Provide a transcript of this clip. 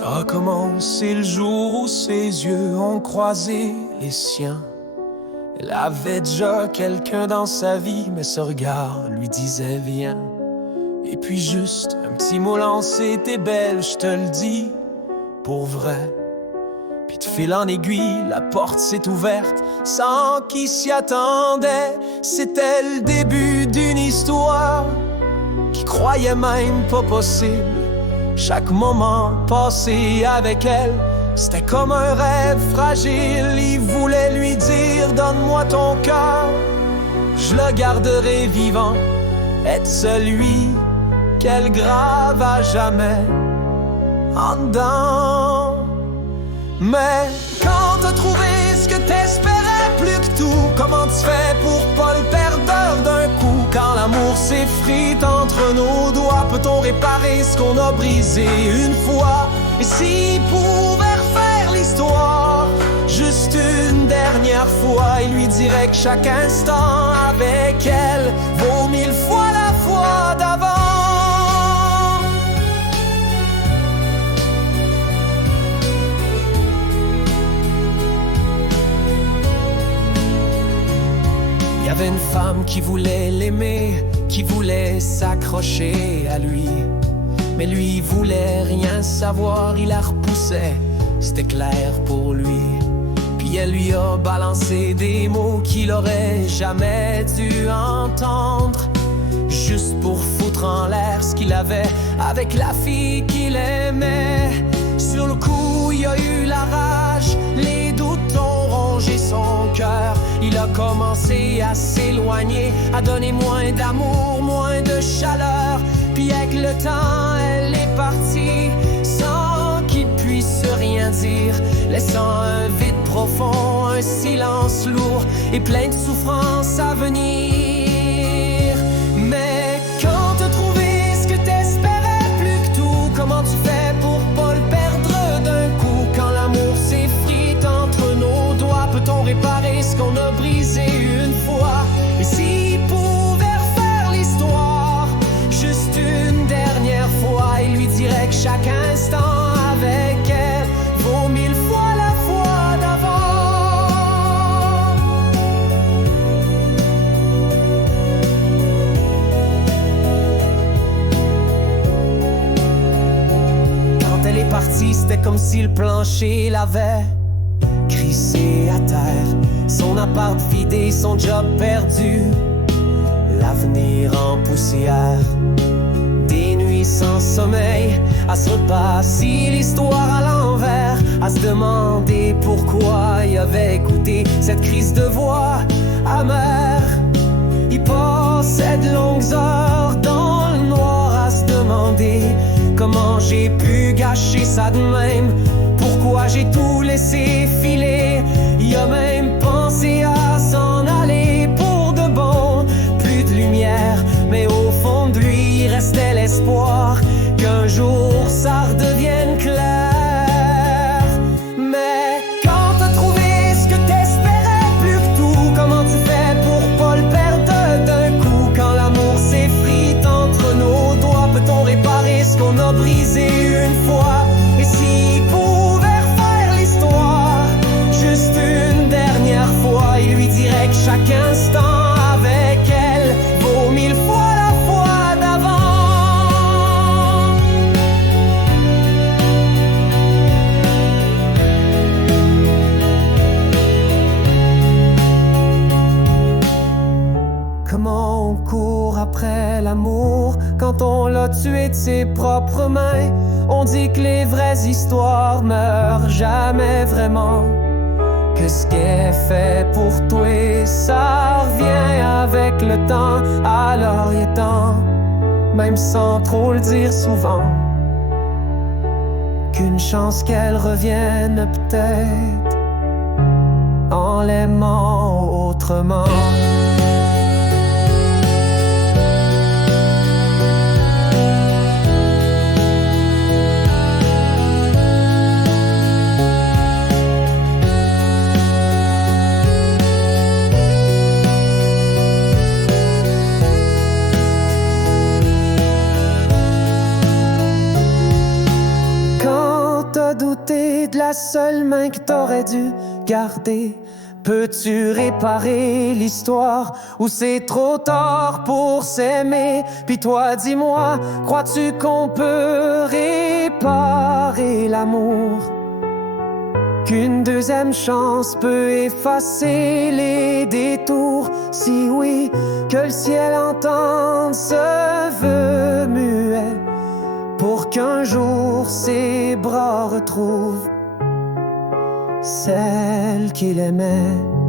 Ça a commencé le jour où ses yeux ont croisé les siens. Elle avait déjà quelqu'un dans sa vie, mais ce regard lui disait viens. Et puis juste un petit mot lancé, t'es belle, je te le dis, pour vrai. Puis de fil en aiguille, la porte s'est ouverte sans qui s'y attendait. C'était le début d'une histoire qui croyait même pas possible. Chaque moment passé avec elle, c'était comme un rêve fragile. Il voulait lui dire donne-moi ton cœur, je le garderai vivant, être celui qu'elle grave à jamais en dedans. Mais quand t'as trouvé ce que t'espérais plus que tout, comment tu fais pour pas le perdre d'un coup? Quand l'amour s'effrite entre nos doigts, peut-on réparer ce qu'on a brisé une fois? Et s'il pouvait refaire l'histoire juste une dernière fois, il lui dirait que chaque instant avec elle vaut 1000 fois la fois d'avant. Il y avait une femme qui voulait l'aimer, qui voulait s'accrocher à lui. Mais lui, il voulait rien savoir, il la repoussait, c'était clair pour lui. Puis elle lui a balancé des mots qu'il aurait jamais dû entendre, juste pour foutre en l'air ce qu'il avait avec la fille qu'il aimait. Sur le coup, il y a eu la rage, les doutes ont rongé son cœur. Il a commencé à s'éloigner, à donner moins d'amour, moins de chaleur. Puis avec le temps, elle est partie sans qu'il puisse rien dire, laissant un vide profond, un silence lourd et plein de souffrance à venir. Mais quand t'as trouvé ce que t'espérais plus que tout, comment tu fais pour pas le perdre d'un coup? Quand l'amour s'effrite entre nos doigts, peut-on réparer ce qu'on a brisé une fois? Et s'il pouvait refaire l'histoire juste une dernière fois, il lui dirait que chaque instant avec elle vaut 1000 fois la fois d'avant. Quand elle est partie, c'était comme si le plancher l'avait crissé à terre. Son appart vidé, son job perdu, l'avenir en poussière. Des nuits sans sommeil, à se repasser l'histoire à l'envers, à se demander pourquoi il avait écouté cette crise de voix amère. Il passait de longues heures dans le noir à se demander comment j'ai pu gâcher ça de même, pourquoi j'ai tout laissé filer. Il a même pensé à s'en aller pour de bon. Plus de lumière, mais au fond de lui il restait l'espoir qu'un jour ça redevienne clair. Mais quand t'as trouvé ce que t'espérais plus que tout, comment tu fais pour pas le perdre d'un coup? Quand l'amour s'effrite entre nos doigts, peut-on réparer ce qu'on a brisé une fois? Et s'il pouvait refaire l'histoire juste une dernière fois, il lui dirait que chaque instant avec elle vaut 1000 fois la fois d'avant. Comment on court après l'amour quand on l'a tué de ses propres mains? On dit que les vraies histoires meurent jamais vraiment, que ce qui est fait pour toi, ça revient avec le temps. Alors il est temps, même sans trop le dire souvent, qu'une chance qu'elle revienne peut-être en l'aimant autrement. côté de la seule main que t'aurais dû garder? Peux-tu réparer l'histoire ou c'est trop tard pour s'aimer? Puis toi, dis-moi, crois-tu qu'on peut réparer l'amour? Qu'une deuxième chance peut effacer les détours? Si oui, que le ciel entende ce vœu muet pour qu'un jour ses bras retrouvent celle qu'il aimait.